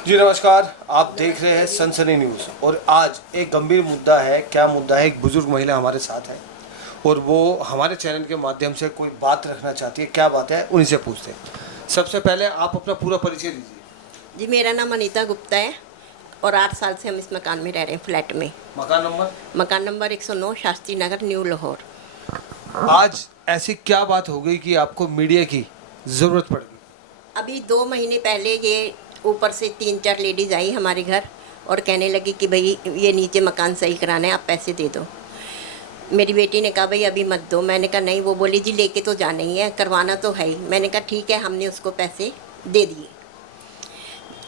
जी नमस्कार, आप देख रहे हैं सनसनी न्यूज़। और आज एक गंभीर मुद्दा है। क्या मुद्दा है? एक बुजुर्ग महिला हमारे साथ है और वो हमारे चैनल के माध्यम से कोई बात रखना चाहती है। क्या बात है, उन्हीं से पूछते हैं। सबसे पहले आप अपना पूरा परिचय दीजिए। जी, मेरा नाम अनीता गुप्ता है और 8 साल से हम इस मकान में रह रहे हैं, फ्लैट में। मकान number 109 Shastri Nagar, new Lahore. Number. आज ऐसी क्या बात हो गई कि आपको मीडिया की ज़रूरत पड़ गई? अभी 2 महीने पहले ये ऊपर से 3-4 लेडीज़ आई हमारे घर और कहने लगी कि भाई ये नीचे मकान सही कराना है, आप पैसे दे दो। मेरी बेटी ने कहा भाई अभी मत दो। मैंने कहा नहीं। वो बोली जी लेके तो जाना ही है, करवाना तो है ही। मैंने कहा ठीक है। हमने उसको पैसे दे दिए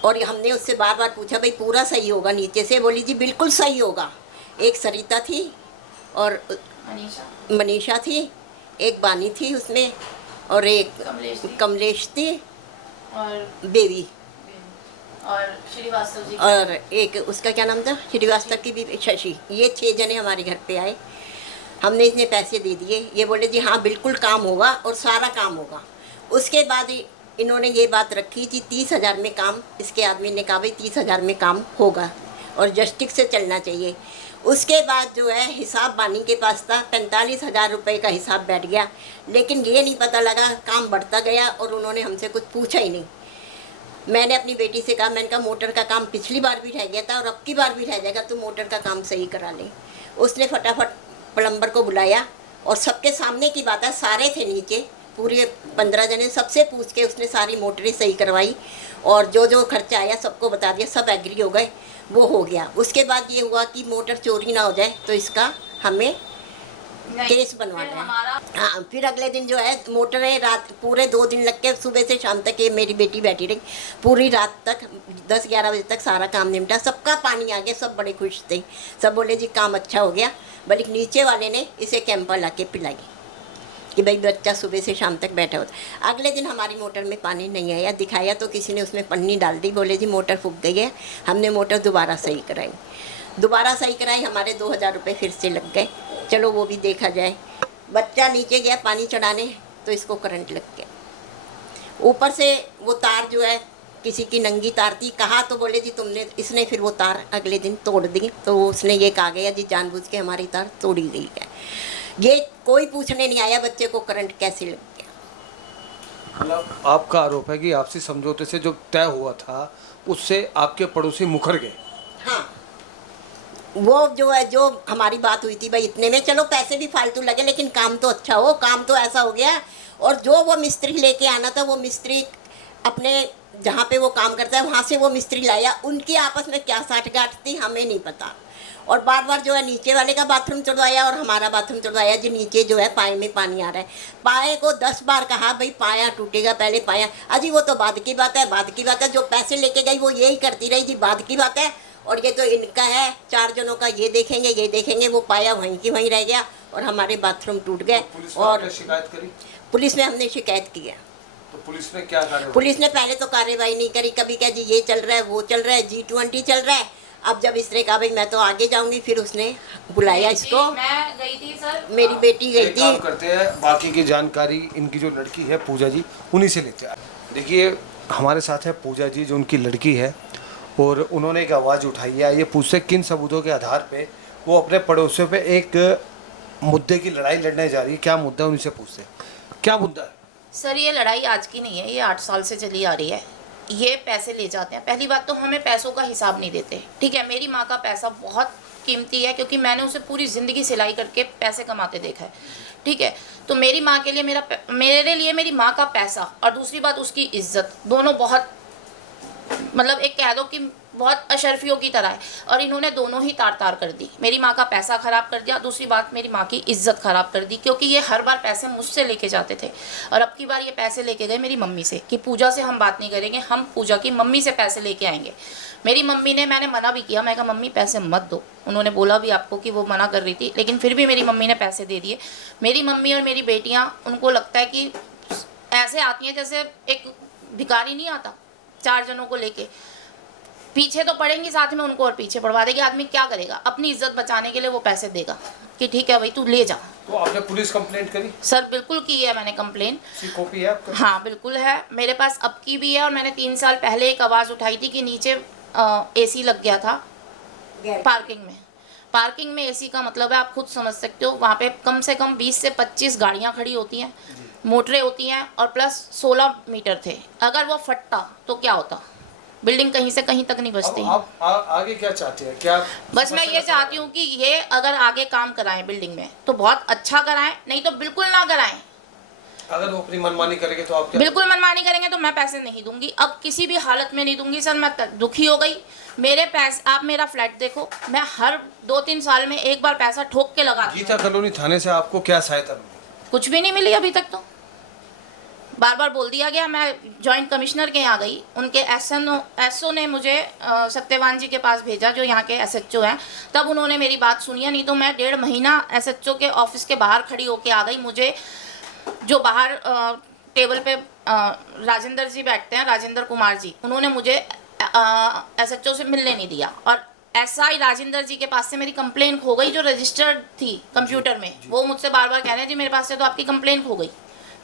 और हमने उससे बार बार पूछा भाई पूरा सही होगा नीचे से? बोली जी बिल्कुल सही होगा। एक सरिता थी और मनीषा थी, एक बानी थी उसमें, और एक कमलेश थी और बेबी, और श्रीवास्तव जी और एक उसका क्या नाम था, श्रीवास्तव की भी, शशि। ये 6 जने हमारे घर पे आए। हमने इसने पैसे दे दिए। ये बोले जी हाँ बिल्कुल काम होगा और सारा काम होगा। उसके बाद इन्होंने ये बात रखी थी 30,000 में काम। इसके आदमी ने कहा भाई 30,000 में काम होगा और जस्टिस से चलना चाहिए। उसके बाद जो है हिसाब बानी के पास था, 45,000 रुपये का हिसाब बैठ गया। लेकिन ये नहीं पता लगा, काम बढ़ता गया और उन्होंने हमसे कुछ पूछा ही नहीं। मैंने अपनी बेटी से कहा, मैंने कहा मोटर का काम पिछली बार भी रह गया था और अब की बार भी रह जाएगा, तो मोटर का काम सही करा ले। उसने फटाफट प्लम्बर को बुलाया और सबके सामने की बात है, सारे थे नीचे, पूरे 15 जने, सबसे पूछ के उसने सारी मोटरें सही करवाई और जो जो खर्चा आया सबको बता दिया। सब एग्री हो गए, वो हो गया। उसके बाद ये हुआ कि मोटर चोरी ना हो जाए तो इसका हमें केस बनवाना है। हाँ, फिर अगले दिन जो है मोटरें रात पूरे 2 दिन लग के, सुबह से शाम तक ये मेरी बेटी बैठी रही पूरी रात तक, 10-11 बजे तक सारा काम निपटा। सबका पानी आ गया, सब बड़े खुश थे। सब बोले जी काम अच्छा हो गया। बल्कि नीचे वाले ने इसे कैंपर ला के पिलाई कि भाई बच्चा सुबह से शाम तक बैठा होता। अगले दिन हमारी मोटर में पानी नहीं आया। दिखाया तो किसी ने उसमें पन्नी डाल दी। बोले जी मोटर फूक गई है। हमने मोटर दोबारा सही कराई। हमारे 2,000 रुपये फिर से लग गए। चलो वो भी देखा जाए। बच्चा नीचे गया पानी चढ़ाने तो इसको करंट लग गया। ऊपर से वो तार जो है किसी की नंगी तार थी। कहा तो बोले जी तुमने, इसने फिर वो तार अगले दिन तोड़ दी। तो उसने ये कहा गया जी जानबूझ के हमारी तार तोड़ी गई है। ये कोई पूछने नहीं आया बच्चे को करंट कैसे लग गया। मतलब आपका आरोप है कि आपसी समझौते से जो तय हुआ था उससे आपके पड़ोसी मुकर गए? हाँ, वो जो है, जो हमारी बात हुई थी भाई इतने में, चलो पैसे भी फालतू लगे लेकिन काम तो अच्छा हो। काम तो ऐसा हो गया। और जो वो मिस्त्री लेके आना था, वो मिस्त्री अपने जहाँ पे वो काम करता है वहाँ से वो मिस्त्री लाया। उनकी आपस में क्या साठगांठ थी हमें नहीं पता। और बार बार जो है नीचे वाले का बाथरूम तोड़वाया और हमारा बाथरूम तोड़वाया। जो नीचे जो है पाए में पानी आ रहा है। पाए को 10 बार कहा भाई पाया टूटेगा, पहले पाया। अजी वो तो बाद की बात है, जो पैसे लेके गई वो यही करती रही जी, बाद की बात है। और ये तो इनका है, 4 जनों का, ये देखेंगे। वो पाया वहीं की वहीं रह गया और हमारे बाथरूम टूट गए। और शिकायत करी? पुलिस में हमने शिकायत की है। तो पुलिस ने क्या कार्रवाई? पुलिस ने पहले तो कार्रवाई नहीं करी। कभी क्या जी ये चल रहा है, वो चल रहा है, G20 चल रहा है। अब जब इसने कहा भाई मैं तो आगे जाऊंगी, फिर उसने बुलाया इसको। मैं गई थी सर, मेरी बेटी गई एक काम थी। करते हैं, बाकी की जानकारी इनकी जो लड़की है पूजा जी, उन्हीं से लेते हैं। देखिए हमारे साथ है पूजा जी, जो उनकी लड़की है, और उन्होंने एक आवाज़ उठाई है। ये पूछते किन सबूतों के आधार पे वो अपने पड़ोसियों पे एक मुद्दे की लड़ाई लड़ने जा रही है। क्या मुद्दा है, उनसे पूछते क्या मुद्दा है? सर ये लड़ाई आज की नहीं है, ये 8 साल से चली आ रही है। ये पैसे ले जाते हैं। पहली बात तो हमें पैसों का हिसाब नहीं देते, ठीक है। मेरी माँ का पैसा बहुत कीमती है क्योंकि मैंने उसे पूरी ज़िंदगी सिलाई करके पैसे कमाते देखा है, ठीक है। तो मेरी माँ के लिए मेरे लिए मेरी माँ का पैसा और दूसरी बात उसकी इज्जत, दोनों बहुत, मतलब एक कह दो कि बहुत अशरफियों की तरह है। और इन्होंने दोनों ही तार तार कर दी। मेरी माँ का पैसा ख़राब कर दिया, दूसरी बात मेरी माँ की इज्जत ख़राब कर दी, क्योंकि ये हर बार पैसे मुझसे लेके जाते थे। और अब की बार ये पैसे लेके गए मेरी मम्मी से कि पूजा से हम बात नहीं करेंगे, हम पूजा की मम्मी से पैसे लेके आएंगे। मेरी मम्मी ने, मैंने मना भी किया, मैं कहा मम्मी पैसे मत दो। उन्होंने बोला भी आपको कि वो मना कर रही थी, लेकिन फिर भी मेरी मम्मी ने पैसे दे दिए। मेरी मम्मी और मेरी बेटियाँ, उनको लगता है कि ऐसे आती हैं जैसे एक भिखारी नहीं आता, 4 जनों को लेके पीछे तो पड़ेंगी, साथ में उनको और पीछे पड़वा देगी। आदमी क्या करेगा? अपनी इज्जत बचाने के लिए वो पैसे देगा कि ठीक है भाई तू ले जा। तो आपने पुलिस कंप्लेंट करी? सर बिल्कुल की है मैंने कंप्लेन। इसकी कॉपी है आपका? हाँ बिल्कुल है मेरे पास, अब की भी है। और मैंने 3 साल पहले एक आवाज़ उठाई थी कि नीचे एसी लग गया था पार्किंग में एसी का मतलब है आप खुद समझ सकते हो, वहाँ पे कम से कम 20 से 25 गाड़ियाँ खड़ी होती हैं, मोटरें होती हैं और प्लस 16 मीटर थे। अगर वो फटता तो क्या होता, बिल्डिंग कहीं से कहीं तक नहीं बचती। अब आप आगे क्या चाहते हैं? क्या बस मैं ये चाहती हूँ कि ये अगर आगे काम कराएं बिल्डिंग में तो बहुत अच्छा कराएं, नहीं तो बिल्कुल ना कराएं। अगर वो अपनी मनमानी करेंगे तो आप क्या? बिल्कुल मनमानी करेंगे तो मैं पैसे नहीं दूंगी, अब किसी भी हालत में नहीं दूंगी सर। मैं दुखी हो गई, मेरे पैसे, आप मेरा फ्लैट देखो, मैं हर 2-3 साल में एक बार पैसा ठोक के लगाती हूँ। गीता कॉलोनी थाने से आपको क्या सहायता मिली? कुछ भी नहीं मिली अभी तक। तो बार बार बोल दिया गया। मैं जॉइंट कमिश्नर के यहाँ गई, उनके एसओ ने मुझे सत्यवान जी के पास भेजा जो यहाँ के एसएचओ हैं, तब उन्होंने मेरी बात सुनी है। नहीं तो मैं 1.5 महीना एसएचओ के ऑफिस के बाहर खड़ी होके आ गई। मुझे जो बाहर टेबल पे राजेंद्र जी बैठते हैं, राजेंद्र कुमार जी, उन्होंने मुझे एसएचओ से मिलने नहीं दिया। और एसआई राजेंद्र जी के पास से मेरी कंप्लेन खो गई जो रजिस्टर्ड थी कंप्यूटर में। वो मुझसे बार बार कह रहे हैं जी मेरे पास से तो आपकी कंप्लेन खो गई।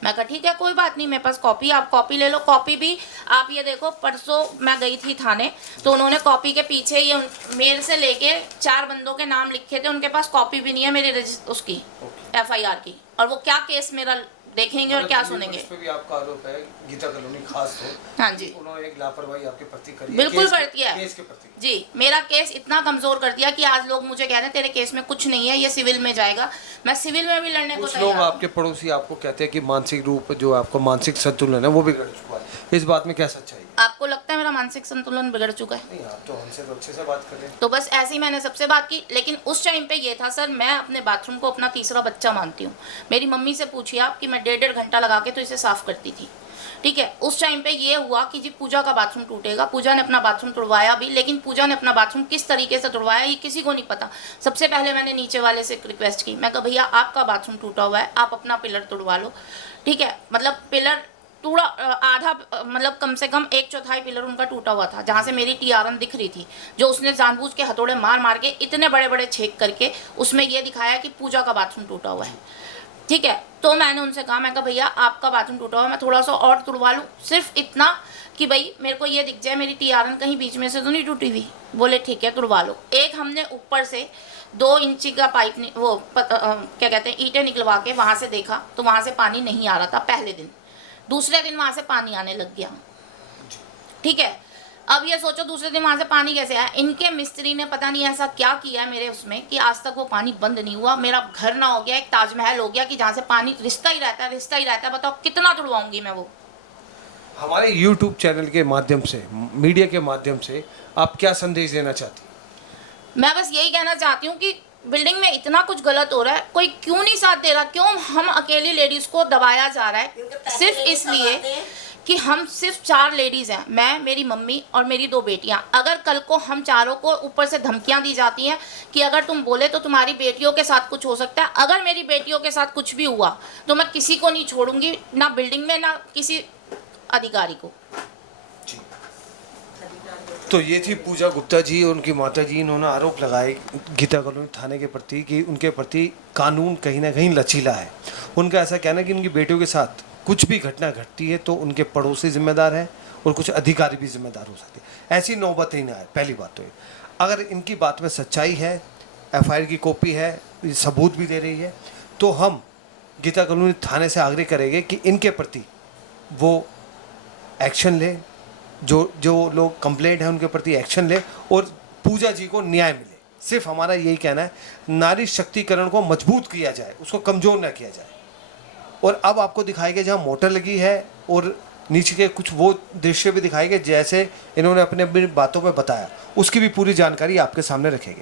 मैं कहा ठीक है कोई बात नहीं, मेरे पास कॉपी, आप कॉपी ले लो। कॉपी भी आप ये देखो, परसों मैं गई थी थाने तो उन्होंने कॉपी के पीछे ये मेरे से लेके 4 बंदों के नाम लिखे थे, उनके पास कॉपी भी नहीं है मेरी उसकी एफआईआर की। और वो क्या केस मेरा देखेंगे और क्या सुनेंगे। इस पे भी आपका आरोप है गीता कॉलोनी खास तो। हाँ जी, उन्होंने एक लापरवाही आपके प्रति करी है। बिल्कुल करती है केस के प्रति। जी, मेरा केस इतना कमजोर कर दिया कि आज लोग मुझे कह रहे हैं तेरे केस में कुछ नहीं है, ये सिविल में जाएगा। मैं सिविल में भी लड़ने को कुछ तैयार लोग हूं। आपके पड़ोसी आपको कहते हैं कि मानसिक रूप जो आपका मानसिक संतुलन है वो बिगड़ चुका है, इस बात में क्या सच्चाई है? आपको लगता है मेरा मानसिक संतुलन बिगड़ चुका है? नहीं, आप तो हमसे तो अच्छे से बात कर रहे हैं। तो बस ऐसे ही मैंने सबसे बात की। लेकिन उस टाइम पे ये था सर, मैं अपने बाथरूम को अपना तीसरा बच्चा मानती हूँ। मेरी मम्मी से पूछिए आप कि मैं 1.5 घंटा लगा के तो इसे साफ करती थी। ठीक है, उस टाइम पे ये हुआ कि जी पूजा का बाथरूम टूटेगा। पूजा ने अपना बाथरूम तुड़वाया भी, लेकिन पूजा ने अपना बाथरूम किस तरीके से तुड़वाया ये किसी को नहीं पता। सबसे पहले मैंने नीचे वाले से रिक्वेस्ट की, मैं कहा भैया आपका बाथरूम टूटा हुआ है, आप अपना पिलर तुड़वा लो। ठीक है, मतलब पिलर टूटा आधा, मतलब कम से कम 1/4 पिलर उनका टूटा हुआ था, जहाँ से मेरी टीआरएन दिख रही थी, जो उसने जानबूझ के हथौड़े मार मार के इतने बड़े बड़े छेद करके उसमें ये दिखाया कि पूजा का बाथरूम टूटा हुआ है। ठीक है, तो मैंने उनसे कहा, मैं कहा भैया आपका बाथरूम टूटा हुआ है, मैं थोड़ा सा और तुड़वा लूँ, सिर्फ इतना कि भाई मेरे को ये दिख जाए मेरी टीआरएन कहीं बीच में से तो नहीं टूटी हुई। बोले ठीक है तुड़वा लो। एक हमने ऊपर से 2 इंची का पाइप क्या कहते हैं ईंटें निकलवा के वहाँ से देखा तो वहाँ से पानी नहीं आ रहा था पहले दिन। दूसरे दिन वहाँ से पानी आने लग गया। ठीक है, अब ये सोचो दूसरे दिन वहाँ से पानी कैसे आया। इनके मिस्त्री ने पता नहीं ऐसा क्या किया है मेरे उसमें कि आज तक वो पानी बंद नहीं हुआ। मेरा घर ना हो गया, एक ताजमहल हो गया कि जहाँ से पानी रिश्ता ही रहता है। बताओ कितना तुड़वाऊंगी मैं वो। हमारे YouTube चैनल के माध्यम से, मीडिया के माध्यम से आप क्या संदेश देना चाहती हैं? मैं बस यही कहना चाहती हूँ कि बिल्डिंग में इतना कुछ गलत हो रहा है, कोई क्यों नहीं साथ दे रहा, क्यों हम अकेली लेडीज को दबाया जा रहा है, सिर्फ इसलिए कि हम सिर्फ 4 लेडीज़ हैं, मैं, मेरी मम्मी और मेरी 2 बेटियां। अगर कल को हम चारों को ऊपर से धमकियां दी जाती हैं कि अगर तुम बोले तो तुम्हारी बेटियों के साथ कुछ हो सकता है, अगर मेरी बेटियों के साथ कुछ भी हुआ तो मैं किसी को नहीं छोड़ूंगी, ना बिल्डिंग में ना किसी अधिकारी को। तो ये थी पूजा गुप्ता जी और उनकी माता जी। इन्होंने आरोप लगाए गीता कॉलोनी थाने के प्रति कि उनके प्रति कानून कहीं ना कहीं लचीला है। उनका ऐसा कहना है कि उनकी बेटियों के साथ कुछ भी घटना घटती है तो उनके पड़ोसी जिम्मेदार हैं और कुछ अधिकारी भी जिम्मेदार हो सकते हैं। ऐसी नौबत ही ना आए, पहली बात तो ये। अगर इनकी बात में सच्चाई है, एफआईआर की कॉपी है, सबूत भी दे रही है, तो हम गीता कॉलोनी थाने से आग्रह करेंगे कि इनके प्रति वो एक्शन ले, जो लोग कंप्लेंट है उनके प्रति एक्शन ले और पूजा जी को न्याय मिले। सिर्फ हमारा यही कहना है, नारी शक्तिकरण को मजबूत किया जाए, उसको कमज़ोर न किया जाए। और अब आपको दिखाएगा जहाँ मोटर लगी है और नीचे के कुछ वो दृश्य भी दिखाएंगे जैसे इन्होंने अपने बातों में बताया, उसकी भी पूरी जानकारी आपके सामने रखेंगे।